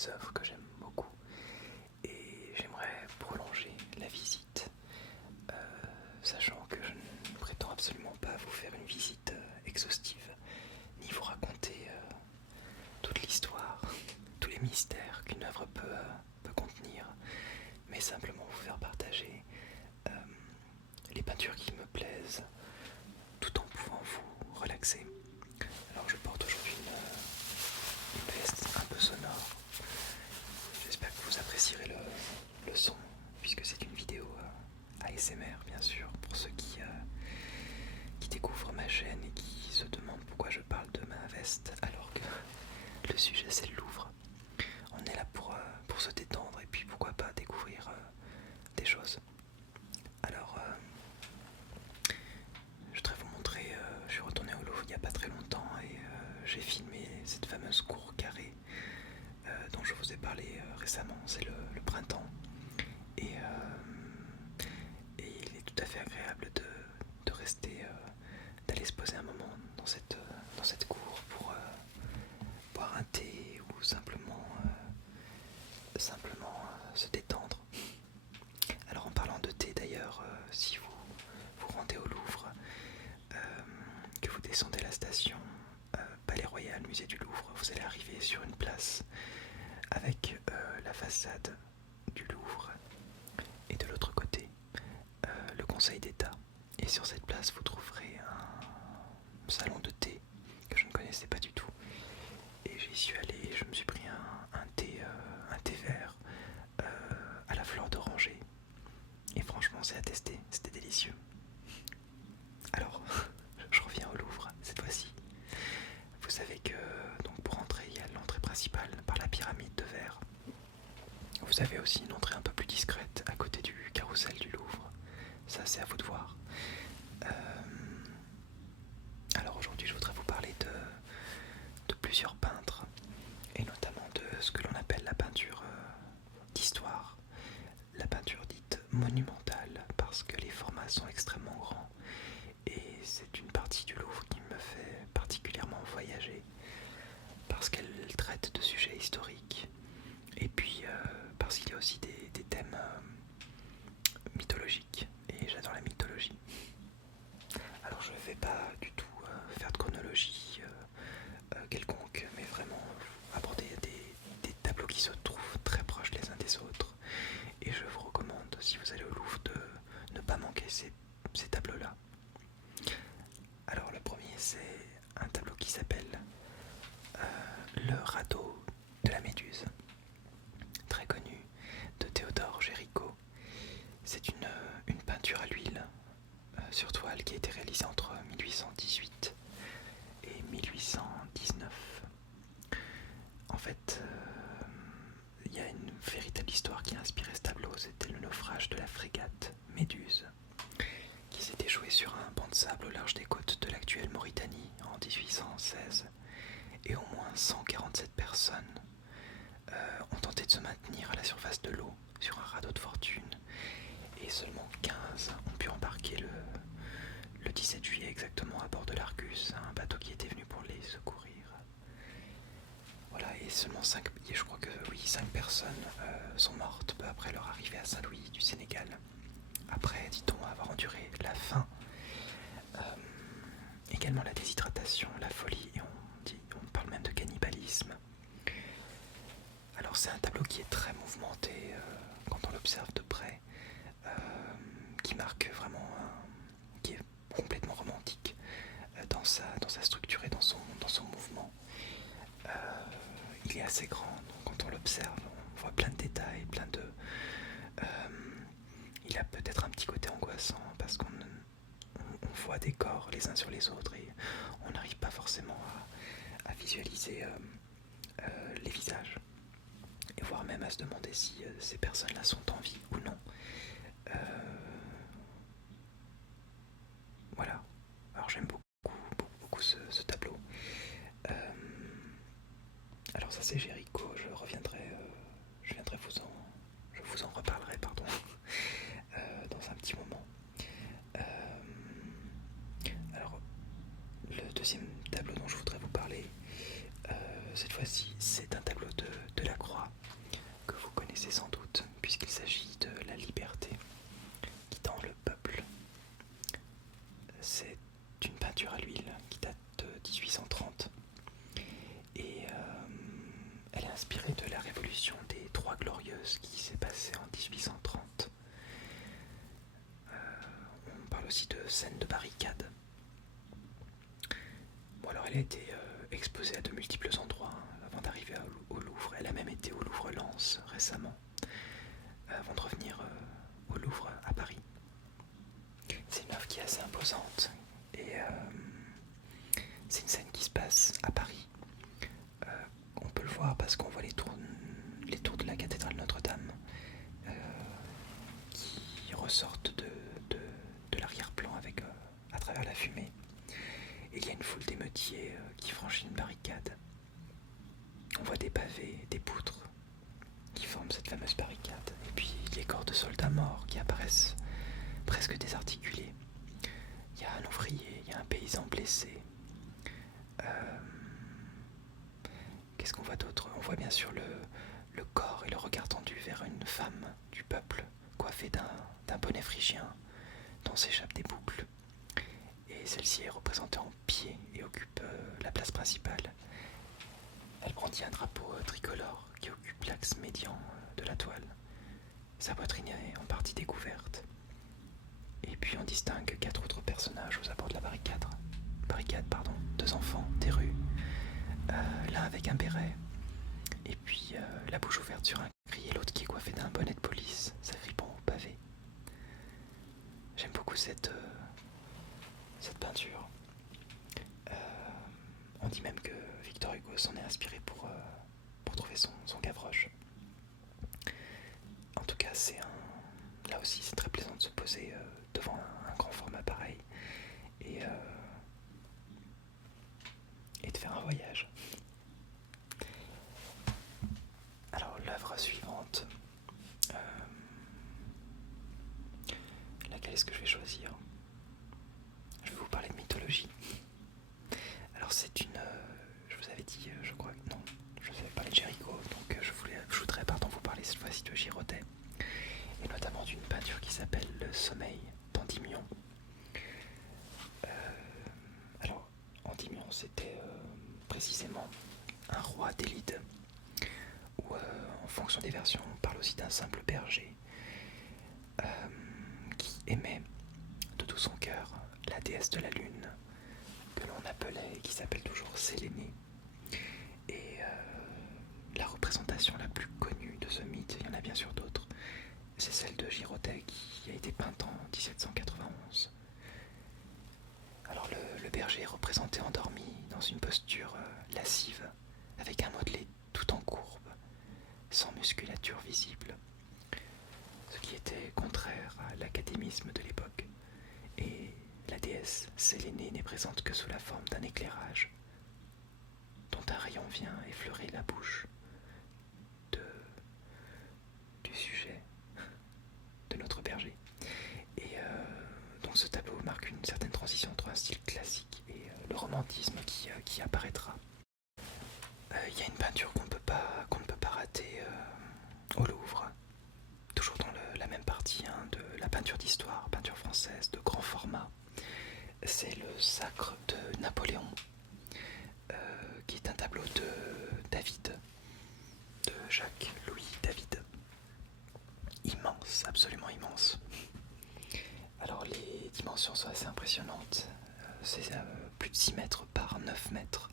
des œuvres que j'aime beaucoup et j'aimerais prolonger la visite, sachant que je ne prétends absolument pas vous faire une visite exhaustive, ni vous raconter toute l'histoire, tous les mystères qu'une œuvre peut contenir, mais simplement vous faire partager les peintures qui me plaisent, tout en pouvant vous relaxer. Alors je porte aujourd'hui une veste un peu sonore. J'espère que vous apprécierez le son, puisque c'est une vidéo ASMR bien sûr, pour ceux qui découvrent ma chaîne et qui se demandent pourquoi je parle de ma veste alors que le sujet c'est le Louvre. On est là pour se détendre et puis pourquoi pas découvrir des choses. Alors je voudrais vous montrer, je suis retourné au Louvre il n'y a pas très longtemps et j'ai filmé cette fameuse cour carrée dont je vous ai parlé récemment. C'est le printemps et il est tout à fait agréable de rester, d'aller se poser un moment dans cette cour pour boire un thé ou simplement se détendre. Alors en parlant de thé d'ailleurs, si vous rendez au Louvre, que vous descendez la station Palais Royal, musée du Louvre, vous allez arriver sur une place avec la façade du Louvre et de l'autre côté le Conseil d'État. Et sur cette place vous trouverez un salon de thé que je ne connaissais pas du tout. Et j'y suis allé et je me suis pris un thé vert à la fleur d'oranger. Et franchement c'est à tester, c'était délicieux. Alors, je reviens au Louvre cette fois-ci. Vous savez que donc pour entrer, il y a l'entrée principale par la pyramide de verre. Vous avez aussi une entrée un peu plus discrète à côté du carrousel du Louvre. Ça, c'est à vous de voir. Alors aujourd'hui, je voudrais vous parler de plusieurs peintres, et notamment de ce que l'on appelle la peinture d'histoire, la peinture dite monumentale, parce que les formats sont extrêmement grands, et c'est une partie du Louvre qui me fait particulièrement voyager, parce qu'elle traite de sujets historiques, et puis parce qu'il y a aussi des thèmes mythologiques, et j'adore la mythologie. Alors je ne vais pas du tout faire de chronologie quelconque, mais vraiment aborder des tableaux qui se trouvent très proches les uns des autres. Et je vous recommande, si vous allez au Louvre, de ne pas manquer ces tableaux-là. Alors le premier, c'est un tableau qui s'appelle Le radeau de la Méduse, très connu, de Théodore Géricault. C'est une peinture à l'huile sur toile qui a été réalisée entre 1818 et 1819. En fait, il y a une véritable histoire qui a inspiré ce tableau. C'était le naufrage de la frégate Méduse, qui s'est échouée sur un banc de sable au large des côtes de l'actuelle Mauritanie en 1816. Et au moins 147 personnes ont tenté de se maintenir à la surface de l'eau sur un radeau de fortune. Et seulement 15 ont pu embarquer le 17 juillet exactement à bord de l'Argus, un bateau qui était venu pour les secourir. Voilà, et seulement 5 personnes sont mortes peu après leur arrivée à Saint-Louis du Sénégal. Après, dit-on, avoir enduré la faim, également la déshydratation, la folie, et on parle même de cannibalisme. Alors c'est un tableau qui est très mouvementé quand on l'observe de près, qui marque vraiment, qui est complètement romantique dans sa structure et dans son mouvement. Il est assez grand, donc quand on l'observe, on voit plein de détails, il a peut-être un petit côté angoissant parce qu'on voit des corps les uns sur les autres et on n'arrive pas forcément à visualiser les visages, et voire même à se demander si ces personnes-là sont en vie ou non. Voilà. Alors j'aime beaucoup ce tableau. Alors ça c'est Géricault, je vous en reparlerai dans un petit moment. Alors le deuxième tableau dont je voudrais vous parler, cette fois choisi, c'est un tableau de Delacroix que vous connaissez sans doute, puisqu'il s'agit de la liberté guidant le peuple. C'est une peinture à l'huile qui date de 1830 et elle est inspirée de la révolution des Trois Glorieuses qui s'est passée en 1830. On parle aussi de scènes de barricades. Bon, alors elle a été exposée à de multiples endroits avant d'arriver au Louvre. Elle a même été au Louvre-Lens récemment, avant de revenir au Louvre à Paris. C'est une œuvre qui est assez imposante et c'est une scène qui se passe à Paris. On peut le voir parce qu'on voit les tours de la cathédrale Notre-Dame qui ressortent de l'arrière-plan avec à travers la fumée. Et il y a une foule d'émeutiers qui franchit une barricade. On voit des pavés, des poutres qui forment cette fameuse barricade. Et puis les corps de soldats morts qui apparaissent presque désarticulés. Il y a un ouvrier, il y a un paysan blessé. Qu'est-ce qu'on voit d'autre? On voit bien sûr le corps et le regard tendu vers une femme du peuple, coiffée d'un bonnet phrygien dont s'échappent des boucles. Et celle-ci est représentée en pied et occupe la place principale. Elle brandit un drapeau tricolore qui occupe l'axe médian de la toile. Sa poitrine est en partie découverte. Et puis on distingue 4 autres personnages aux abords de la barricade. Deux enfants, des rues, l'un avec un béret, et puis la bouche ouverte sur un cri, et l'autre qui est coiffé d'un bonnet de police, s'agrippant au pavé. J'aime beaucoup cette peinture. On dit même que Victor Hugo s'en est inspiré pour trouver son Gavroche. En tout cas, là aussi, c'est très plaisant de se poser devant un grand format pareil et de faire un voyage. Alors, l'œuvre suivante, laquelle est-ce que je vais choisir? Je vais vous parler de mythologie. Alors, c'est une... je vous avais dit, je crois... Non, je vous avais parlé de Géricault, donc je voudrais vous parler cette fois-ci de Girodet, et notamment d'une peinture qui s'appelle Le Sommeil d'Endymion. Alors, Endymion, c'était précisément un roi d'Élide, où en fonction des versions, on parle aussi d'un simple berger qui aimait de tout son cœur la déesse de la lune, que l'on appelait et qui s'appelle toujours Sélénée. Et la représentation la plus connue de ce mythe, il y en a bien sûr d'autres, c'est celle de Girodet qui a été peinte en 1791. Alors le berger est représenté endormi dans une posture lascive, avec un modelé tout en courbe, sans musculature visible, ce qui était contraire à l'académisme de l'époque. Et la déesse Sélénée n'est présente que sous la forme d'un éclairage, dont un rayon vient effleurer la bouche du sujet, de notre berger. Et donc ce tableau marque une certaine transition entre un style classique et le romantisme qui apparaîtra. Il y a une peinture qu'on ne peut pas rater au Louvre, toujours dans la même partie de la peinture d'histoire, peinture française de grand format. C'est le Sacre de Napoléon, qui est un tableau de David, de Jacques-Louis David. Immense, absolument immense. Alors les dimensions sont assez impressionnantes. C'est plus de 6 mètres par 9 mètres.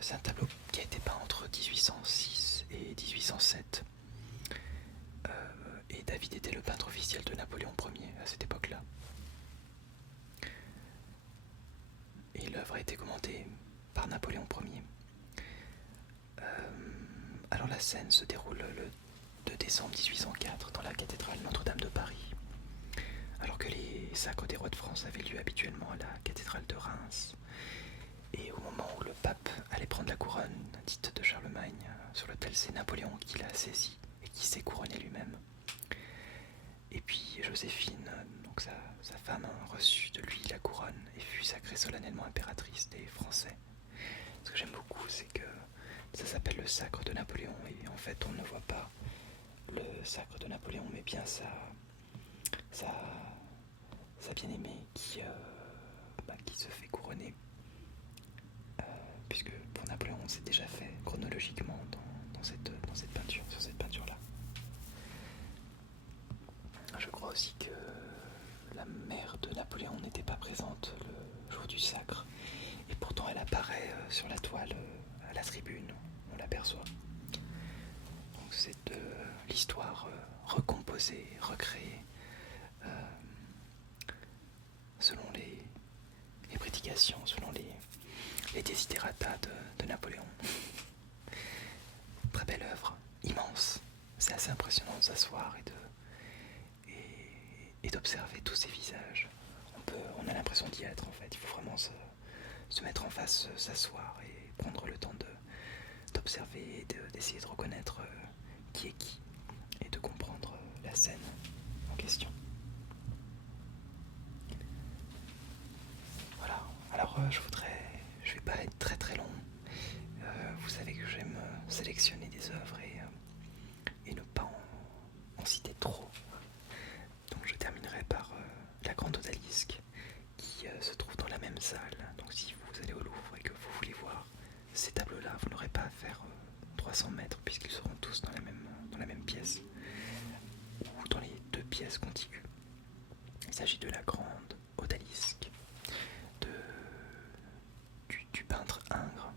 C'est un tableau qui a été peint entre 1806 et 1807. Et David était le peintre officiel de Napoléon Ier à cette époque-là. Et l'œuvre a été commandée par Napoléon Ier. Alors la scène se déroule le 2 décembre 1804 dans la cathédrale Notre-Dame de Paris, alors que les sacres des rois de France avaient lieu habituellement à la cathédrale de Reims. Et au moment où le pape allait prendre la couronne dite de Charlemagne sur l'autel, c'est Napoléon qui l'a saisi et qui s'est couronné lui-même. Et puis Joséphine, donc sa femme, a reçu de lui la couronne et fut sacrée solennellement impératrice des Français Ce que j'aime beaucoup, c'est que ça s'appelle le sacre de Napoléon, et en fait on ne voit pas le sacre de Napoléon, mais bien sa, sa bien-aimée qui se fait couronner, puisque pour Napoléon c'est déjà fait chronologiquement dans cette peinture, sur cette peinture-là. Je crois aussi que la mère de Napoléon n'était pas présente le jour du sacre, et pourtant elle apparaît sur la toile à la tribune, on l'aperçoit. Donc c'est de l'histoire recomposée, recréée selon les prédications, selon les desiderata de Napoléon. Très belle œuvre, immense. C'est assez impressionnant de s'asseoir et d'observer tous ces visages. On a l'impression d'y être en fait. Il faut vraiment se mettre en face, s'asseoir et prendre le temps d'observer et d'essayer de reconnaître qui est qui et de comprendre la scène en question. Voilà. Alors je vais pas être très très long. Vous savez que j'aime sélectionner des œuvres et ne pas en citer trop. Donc je terminerai par la Grande Odalisque qui se trouve dans la même salle. Donc si vous allez au Louvre et que vous voulez voir ces tableaux-là, vous n'aurez pas à faire 300 mètres puisqu'ils seront tous dans la même pièce ou dans les deux pièces contiguës. Il s'agit de la Grande Odalisque du peintre Ingres.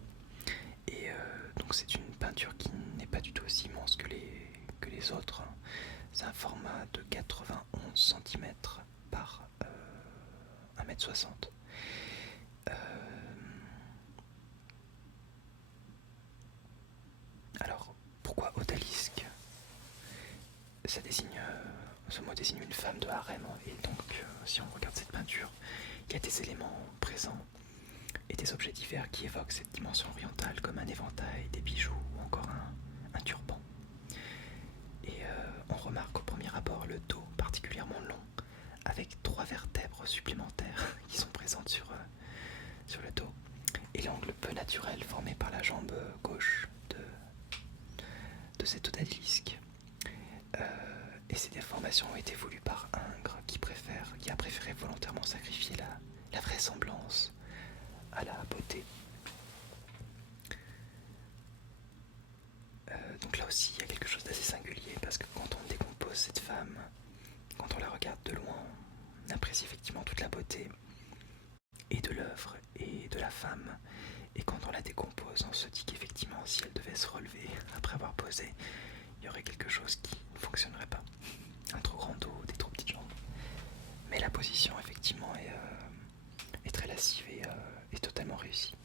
Et donc c'est une peinture qui n'est pas du tout aussi immense que les autres. C'est un format de 91 cm par 1,60 m. Alors, pourquoi odalisque? Ce mot désigne une femme de harem, et donc si on regarde cette peinture, il y a des éléments présents et des objets divers qui évoquent cette dimension orientale, comme un éventail, des bijoux ou encore un turban. Et on remarque au premier abord le dos particulièrement long, avec 3 vertèbres supplémentaires qui sont présentes sur le dos, et l'angle peu naturel formé par la jambe gauche de cet odalisque. Et ces déformations ont été voulues par Ingres qui a préféré volontairement sacrifier la vraisemblance à la beauté. Donc là aussi il y a quelque chose d'assez singulier, parce que quand on décompose cette femme, quand on la regarde de loin, on apprécie effectivement toute la beauté et de l'œuvre et de la femme, et quand on la décompose, on se dit qu'effectivement si elle devait se relever après avoir posé, il y aurait quelque chose qui ne fonctionnerait pas. Un trop grand dos, des trop petites jambes. Mais la position effectivement est très lascive et totalement réussie.